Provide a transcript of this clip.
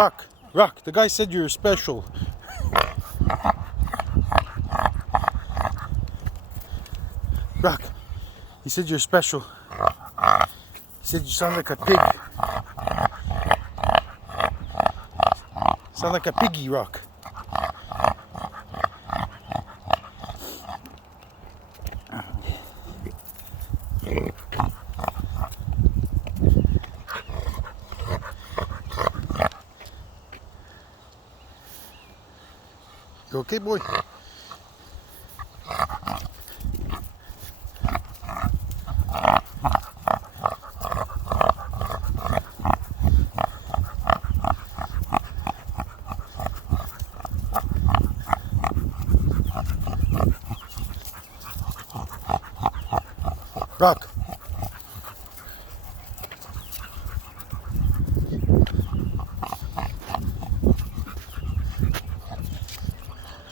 Rock, the guy said you're special. Rock, he said you're special. He said you sound like a pig. Sound like a piggy, Rock. You okay, boy? Rock.